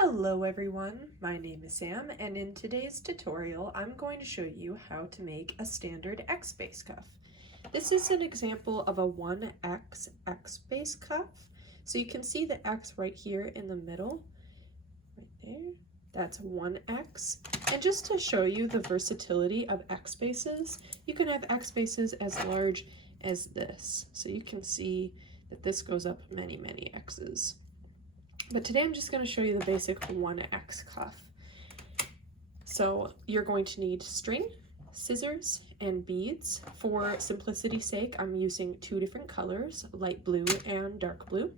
Hello everyone, my name is Sam, and in today's tutorial I'm going to show you how to make a standard xbase cuff. This is an example of a 1x xbase cuff. So you can see the X right here in the middle, right there. That's 1x. And just to show you the versatility of xbases, you can have xbases as large as this. So you can see that this goes up many x's. But today I'm just going to show you the basic 1x cuff. So you're going to need string, scissors, and beads. For simplicity's sake, I'm using two different colors, light blue and dark blue.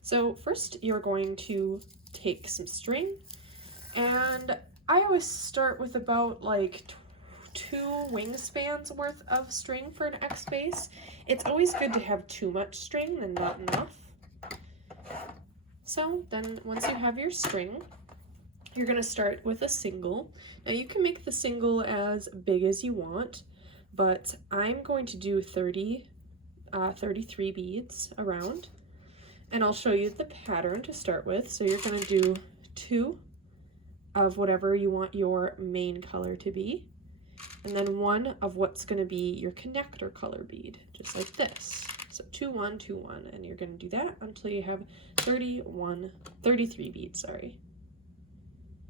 So first you're going to take some string, and I always start with about like 2 wingspans worth of string for an X base. It's always good to have too much string than not enough. So then once you have your string, you're going to start with a single. Now you can make the single as big as you want, but I'm going to do 33 beads around, and I'll show you the pattern to start with. So you're going to do 2 of whatever you want your main color to be, and then 1 of what's going to be your connector color bead, just like this. So 2 1 2 1, and you're going to do that until you have 33 beads, sorry.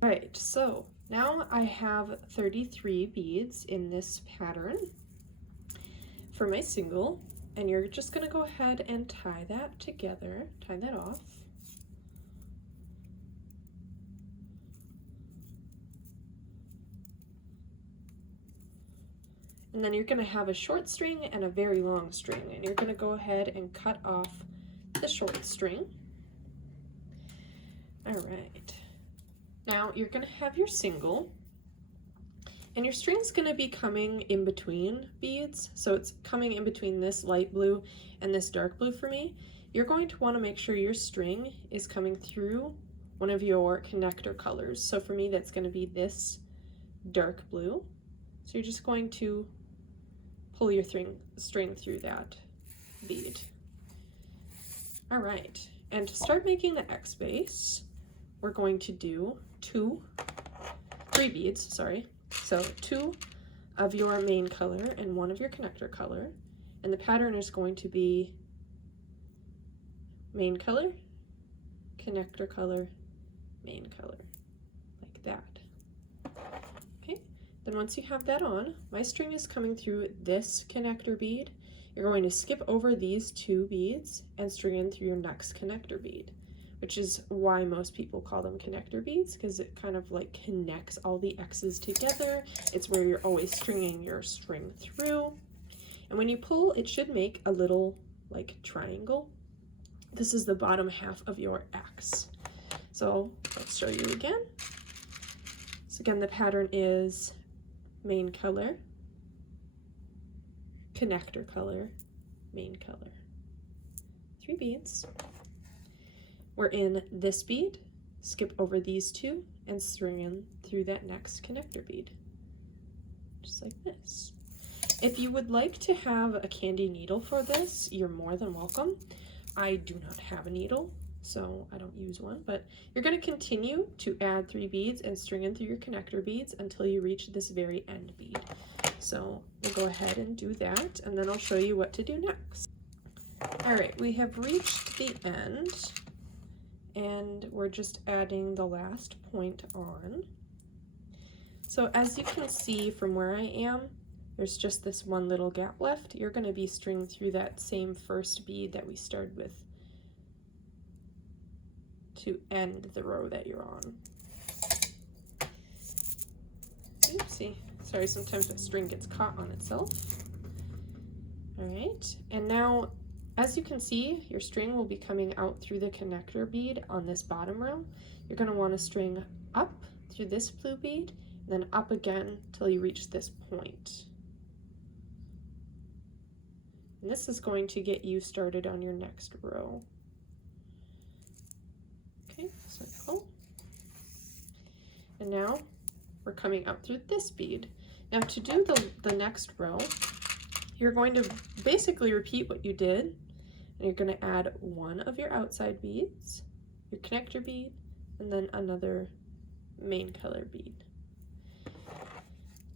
Right, so now I have 33 beads in this pattern for my single, and you're just going to go ahead and tie that together, tie that off. And then you're going to have a short string and a very long string, and you're going to go ahead and cut off the short string. All right. Now you're going to have your single, and your string's going to be coming in between beads. So it's coming in between this light blue and this dark blue for me. You're going to want to make sure your string is coming through one of your connector colors. So for me, that's going to be this dark blue. So you're just going to pull your string through that bead. All right, and to start making the X base, we're going to do 3 beads, sorry. So 2 of your main color and 1 of your connector color, and the pattern is going to be main color, connector color, main color, like that. Then once you have that on, my string is coming through this connector bead. You're going to skip over these 2 beads and string in through your next connector bead, which is why most people call them connector beads, because it kind of like connects all the X's together. It's where you're always stringing your string through. And when you pull, it should make a little like triangle. This is the bottom half of your X. So let's show you again. So again, the pattern is main color, connector color, main color. 3 beads. We're in this bead, skip over these 2, and string in through that next connector bead, just like this. If you would like to have a Kandi needle for this, you're more than welcome. I do not have a needle, so I don't use one, but you're going to continue to add 3 beads and string in through your connector beads until you reach this very end bead. So we'll go ahead and do that, and then I'll show you what to do next. All right, we have reached the end, and we're just adding the last point on. So as you can see from where I am, there's just this one little gap left. You're going to be stringing through that same first bead that we started with to end the row that you're on. Oopsie, sorry, sometimes the string gets caught on itself. All right, and now as you can see, your string will be coming out through the connector bead on this bottom row. You're going to want to string up through this blue bead, and then up again till you reach this point. And this is going to get you started on your next row. Okay, circle. And now we're coming up through this bead. Now to do the next row, you're going to basically repeat what you did, and you're going to add 1 of your outside beads, your connector bead, and then another main color bead.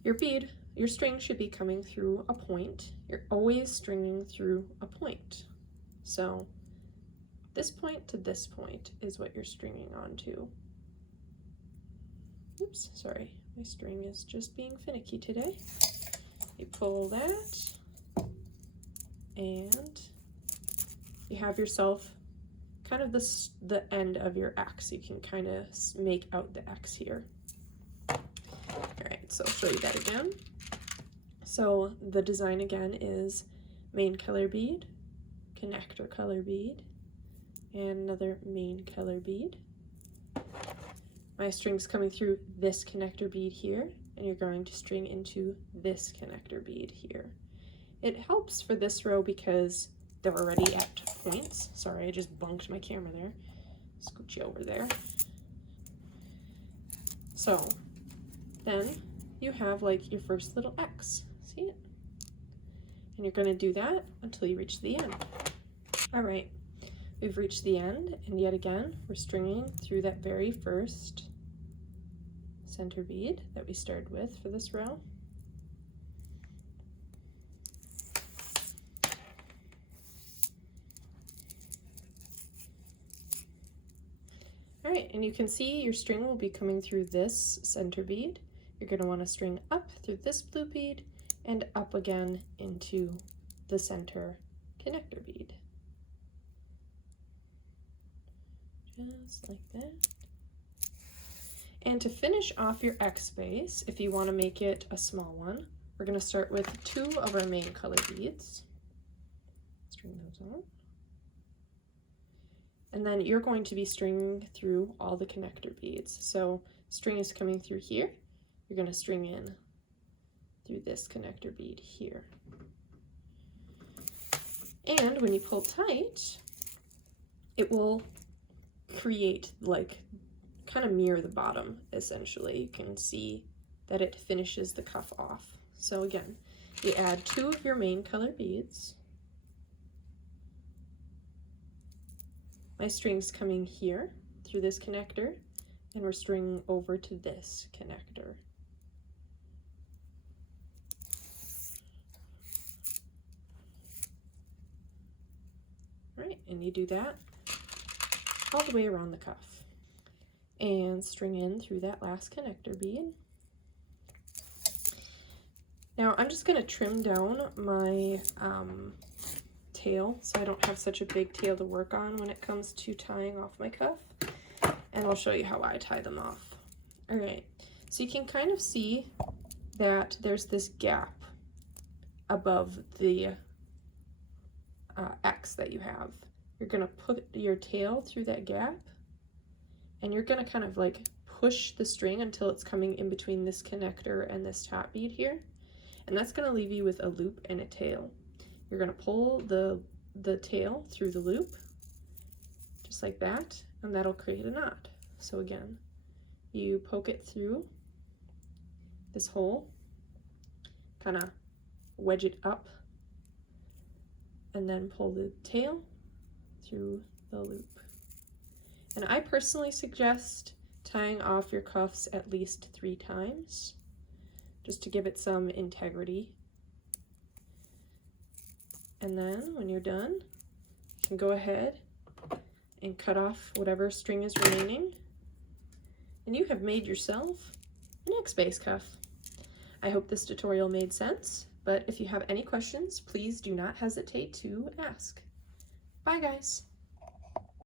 Your string should be coming through a point. You're always stringing through a point. So this point to this point is what you're stringing onto. Oops, sorry, my string is just being finicky today. You pull that, and you have yourself kind of the end of your X. You can kind of make out the X here. All right, so I'll show you that again. So the design again is main color bead, connector color bead, and another main color bead. My string's coming through this connector bead here, and you're going to string into this connector bead here. It helps for this row because they're already at points. Sorry, I just bunked my camera there. Scooch you over there. So then you have like your first little X. See it? And you're going to do that until you reach the end. All right, we've reached the end, and yet again we're stringing through that very first center bead that we started with for this row. All right, and you can see your string will be coming through this center bead. You're going to want to string up through this blue bead and up again into the center connector bead. Just like that. And to finish off your X base, if you want to make it a small one, we're going to start with 2 of our main color beads. String those on. And then you're going to be stringing through all the connector beads. So string is coming through here. You're going to string in through this connector bead here. And when you pull tight, it will create like kind of mirror the bottom essentially. You can see that it finishes the cuff off. So again, you add 2 of your main color beads. My string's coming here through this connector, and we're stringing over to this connector. Right, and you do that all the way around the cuff. And string in through that last connector bead. Now I'm just going to trim down my tail so I don't have such a big tail to work on when it comes to tying off my cuff, and I'll show you how I tie them off. All right, so you can kind of see that there's this gap above the X that you have. You're going to put your tail through that gap, and you're going to kind of like push the string until it's coming in between this connector and this top bead here, and that's going to leave you with a loop and a tail. You're going to pull the tail through the loop just like that, and that'll create a knot. So again, you poke it through this hole, kind of wedge it up, and then pull the tail through the loop. And I personally suggest tying off your cuffs at least 3 times just to give it some integrity. And then when you're done, you can go ahead and cut off whatever string is remaining, and you have made yourself an X-base cuff. I hope this tutorial made sense, but if you have any questions, please do not hesitate to ask. Bye guys!